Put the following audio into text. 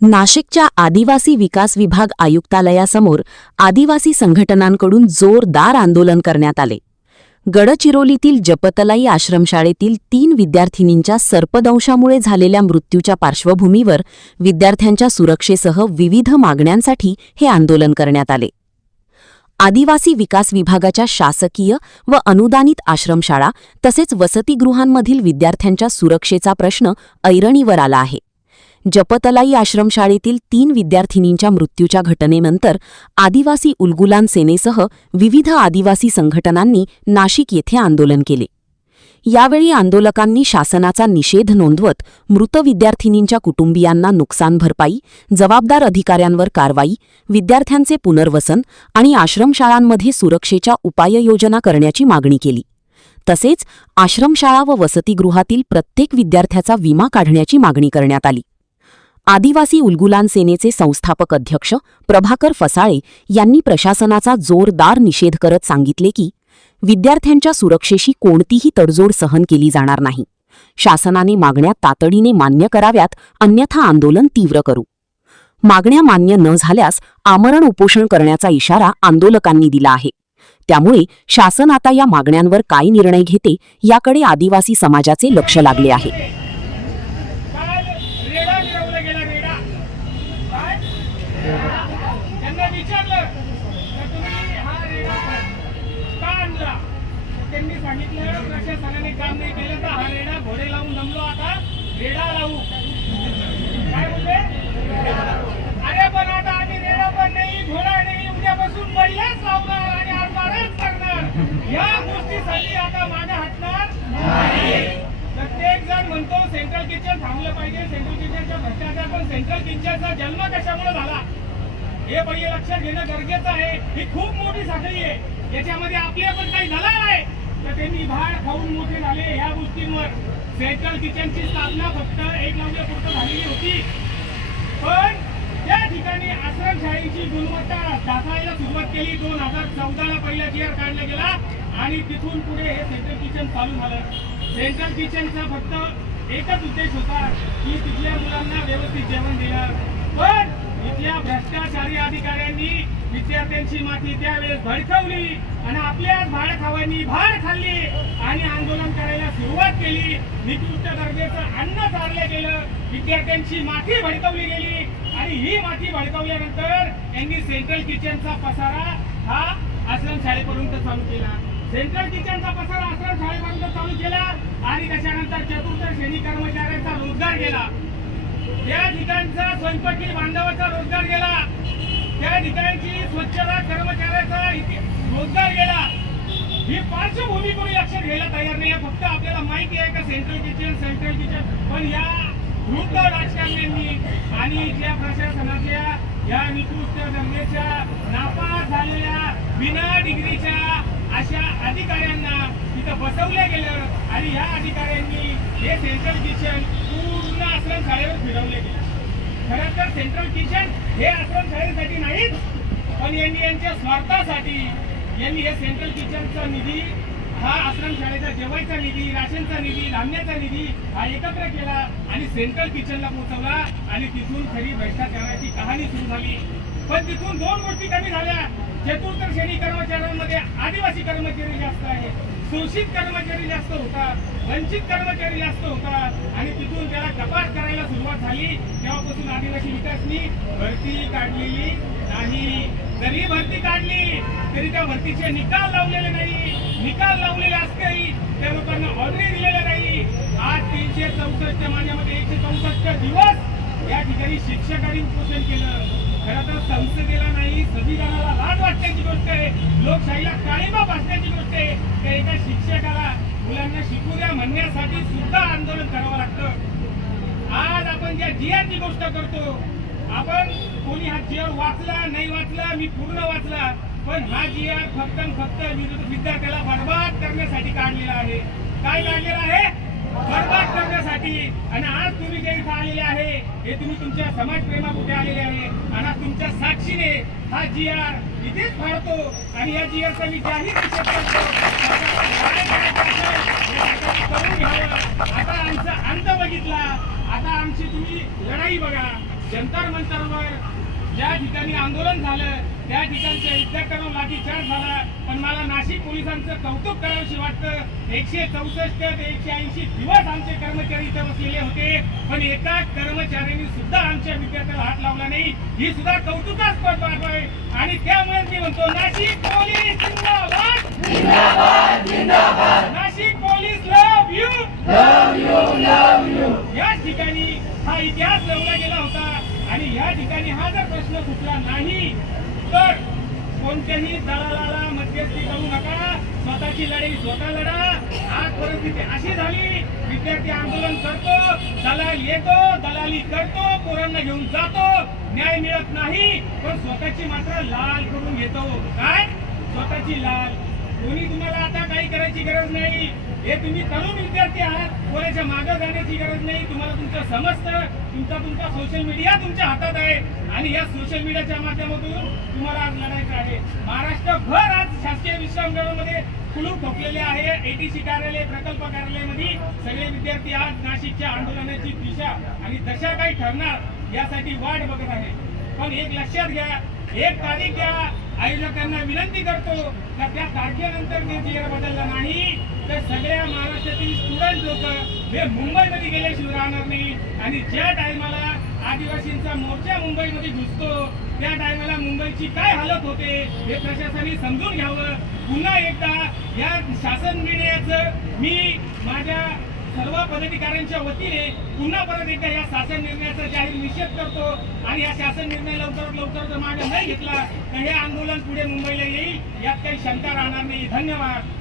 नाशिकच्या आदिवासी विकास विभाग आयुक्तालयासमोर आदिवासी संघटनांकडून जोरदार आंदोलन करण्यात आले. गडचिरोलीतील जपतलाई आश्रमशाळेतील 3 विद्यार्थिनींच्या सर्पदंशामुळे झालेल्या मृत्यूच्या पार्श्वभूमीवर विद्यार्थ्यांच्या सुरक्षेसह विविध मागण्यांसाठी हे आंदोलन करण्यात आले. आदिवासी विकास विभागाच्या शासकीय व अनुदानित आश्रमशाळा तसेच वसतिगृहांमधील विद्यार्थ्यांच्या सुरक्षेचा प्रश्न ऐरणीवर आला आहे. जपतलाई आश्रमशाळेतील 3 विद्यार्थिनींच्या मृत्यूच्या घटनेनंतर आदिवासी उलगुलान सेनेसह विविध आदिवासी संघटनांनी नाशिक येथे आंदोलन केले. यावेळी आंदोलकांनी शासनाचा निषेध नोंदवत मृत विद्यार्थिनींच्या कुटुंबियांना नुकसान भरपाई, जबाबदार अधिकाऱ्यांवर कारवाई, विद्यार्थ्यांचे पुनर्वसन आणि आश्रमशाळांमध्ये सुरक्षेच्या उपाययोजना करण्याची मागणी केली. तसेच आश्रमशाळा व वसतिगृहातील प्रत्येक विद्यार्थ्याचा विमा काढण्याची मागणी करण्यात आली. आदिवासी उलगुलान सेनेचे संस्थापक अध्यक्ष प्रभाकर फसाळे यांनी प्रशासनाचा जोरदार निषेध करत सांगितले की विद्यार्थ्यांच्या सुरक्षेशी कोणतीही तडजोड सहन केली जाणार नाही. शासनाने मागण्या तातडीने मान्य कराव्यात, अन्यथा आंदोलन तीव्र करू. मागण्या मान्य न झाल्यास आमरण उपोषण करण्याचा इशारा आंदोलकांनी दिला आहे. त्यामुळे शासन आता या मागण्यांवर काय निर्णय घेते याकडे आदिवासी समाजाचे लक्ष लागले आहे. त्यांनी सांगितलं प्रशासनाने काम नाही केलं तर हा रेडा घोडे लावून जमलो, आता रेडा लावू. काय बोलले? अरे पण आता आम्ही रेडा पण नाही, घोडा नाही, उद्यापासून बैलच लावणार आणि आरपारच करणार. या गोष्टीसाठी आता मागे हटणार नाही. प्रत्येक जण म्हणतो सेंट्रल किचन थांबलं पाहिजे, सेंट्रल किचनचा भ्रष्टाचार, पण सेंट्रल किचनचा जन्म कशामुळे झाला हे पहिले लक्षात घेणं गरजेचं आहे. ही खूप मोठी साखळी आहे, याच्यामध्ये आपले पण काही झाला आहे तर त्यांनी भाड खाऊन मोठे झाले. ह्या गोष्टींवर सेंट्रल किचनची स्थापना फक्त 1 नवंबरपुरतं झालेली होती, पण त्या ठिकाणी आश्रमशाळेची गुणवत्ता दाखवायला सुरुवात केली. 2014ला पहिला GR काढला गेला आणि तिथून पुढे हे सेंट्रल किचन चालू झालं. सेंट्रल किचनचा फक्त एकच उद्देश होता की तिथल्या मुलांना व्यवस्थित जेवण देणार, पण इथल्या भ्रष्टाचारी अधिकाऱ्यांनी विद्यार्थ्यांची माती त्यावेळेस भडकवली आणि आपल्याच भाडखावांनी भाड खाल्ली आणि आंदोलन करायला सुरुवात केली. निकृष्ट दर्जाचं अन्न चारलं गेलं, विद्यार्थ्यांची माती भडकवली गेली आणि ही माती भडकवल्यानंतर यांनी सेंट्रल किचनचा पसारा हा आश्रमशाळेपर्यंत चालू केला. सेंट्रल किचनचा पसारा आश्रमशाळेपर्यंत चालू केला आणि त्याच्यानंतर चतुर्थ श्रेणी कर्मचाऱ्यांचा रोजगार गेला. त्या ठिकाणचा स्वयंपाकी बांधवाचा रोजगार गेला, त्या ठिकाणची स्वच्छता कर्मचाऱ्याचा रोजगार गेला. ही पार्श्वभूमी कोणी लक्षात घ्यायला तयार नाही. फक्त आपल्याला माहिती आहे का सेंट्रल किचन, पण या वृद्ध राजकारण्यांनी आणि इथल्या प्रशासनाच्या या निकृष्ट दर्जाच्या नापास झालेल्या बिना डिग्रीच्या अशा अधिकाऱ्यांना तिथं बसवलं गेलं आणि या अधिकाऱ्यांनी हे सेंट्रल किचन पूर्ण आश्रमशाळेवर फिरवले गेले. खरं तर सेंट्रल किचन हे आश्रमशाळेसाठी नाहीच, पण यांनी यांच्या स्वार्थासाठी यांनी हे सेंट्रल किचनचा निधी हा आश्रमशाळेचा जेवायचा निधी, राशनचा निधी, धान्याचा निधी हा एकत्र केला आणि सेंट्रल किचनला पोहोचवला आणि तिथून खरी भ्रष्टाचाराची कहाणी सुरू झाली. पण तिथून 2 गोष्टी कमी झाल्या. चतुर्थ श्रेणी कर्मचाऱ्यांमध्ये आदिवासी कर्मचारी जास्त आहे, शोषित कर्मचारी जास्त होता, वंचित कर्मचारी जास्त होता आणि तिथून त्याला कपात करायला सुरुवात झाली. तेव्हापासून आदिवासी विकासनी भरती काढलेली नाही. जरी भरती काढली तरी त्या भरतीचे निकाल लावलेले नाही. निकाल लावलेले असतेही त्या लोकांना ऑर्डर दिलेल्या नाही. आज 364 महिन्यामध्ये 164 दिवस या ठिकाणी शिक्षकांनी उपोषण केलं. खरं तर संसदेला नाही, संविधानाला लाज वाटण्याची गोष्ट आहे, लोकशाहीला काळिमा भासण्याची गोष्ट आहे. त्या एका शिक्षकाला मुलांना शिकू द्या म्हणण्यासाठी सुद्धा आंदोलन करावं लागतं. आज आपण ज्या GR ची गोष्ट करतो, आपण कोणी हा GR वाचला नाही वाचला, मी पूर्ण वाचला, पण हा GR फक्त विद्यार्थ्याला बर्बाद करण्यासाठी काढलेला आहे. काय काढलेला आहे? बर्बाद करण्यासाठी. आणि आज तुम्ही जे इथं आलेले आहे हे तुम्ही तुमच्या समाजप्रेमापुढे आलेले आहे आणि आज तुमच्या साक्षीने हा GR इथेच फाडतो आणि या GRचा मी जाहीर निषेध करतो. आता आमचा अंत बघितला, आता आमची तुम्ही लढाई बघा. जंतर मंतरवर ज्या ठिकाणी आंदोलन झालं त्या ठिकाणच्या विद्यार्थ्यांवर लाठीचार्ज झाला. पण मला नाशिक पोलिसांचं कौतुक करावंशी वाटतं. 164 ते 180 दिवस आमचे कर्मचारी इथे बसलेले होते, पण एका कर्मचाऱ्यांनी सुद्धा आमच्या विद्यार्थ्याला हात लावला नाही. ही सुद्धा कौतुकास्पद बाब आहे. आणि त्यामुळे मी म्हणतो नाशिक पोलीस जिंदाबाद, जिंदाबाद, जिंदाबाद. Nashik police love you, love you, love you. या ठिकाणी हा इतिहास लिहिला गेला होता आणि या ठिकाणी हा जर प्रश्न सुटला नाही तर कोणत्याही दलालाला मध्यस्थी करू नका. स्वतःची लढाई स्वतः लढा. आज परिस्थिती अशी झाली, विद्यार्थी आंदोलन करतो, दलाल येतो, दलाली करतो, पोरांना घेऊन जातो, न्याय मिळत नाही, पण स्वतःची मात्र लाल करून घेतो. काय स्वतःची लाल? कोणी तुम्हाला आता काही करायची गरज नाही. हे तुम्ही तरुण विद्यार्थी आहात, कोणाच्या मागे जाण्याची गरज नाही. तुम्हाला तुमचं समजतं, तुमचा सोशल मीडिया तुमच्या हातात आहे आणि या सोशल मीडियाच्या माध्यमातून तुम्हाला आज लढायचं आहे. महाराष्ट्रभर आज शासकीय विश्रामगृहामध्ये कुलूप ठोकलेले आहे. ATC कार्यालय, प्रकल्प कार्यालयामध्ये सगळे विद्यार्थी आज नाशिकच्या आंदोलनाची दिशा आणि दशा काही ठरणार यासाठी वाट बघत आहे. पण एक लक्षात घ्या, एक तारीख घ्या. आयोजकांना विनंती करतो का त्या तारखेनंतर ते क्लिअर बदललं नाही तर सगळ्या महाराष्ट्रातील स्टुडंट लोक हे मुंबईमध्ये गेल्याशिवाय राहणार नाही. आणि ज्या टायमाला आदिवासींचा मोर्चा मुंबईमध्ये घुसतो त्या टायमाला मुंबईची काय हालत होते हे प्रशासनाने समजून घ्यावं. पुन्हा एकदा या शासन निर्णयाचं मी माझ्या सर्व पदाधिकाऱ्यांच्या वतीने पुन्हा परत एकदा या शासन निर्णयाचा जाहीर निषेध करतो. आणि या शासन निर्णय लवकरात लवकर जर मागे नाही घेतला तर हे आंदोलन पुढे मुंबईला येईल, यात काही शंका राहणार नाही. धन्यवाद.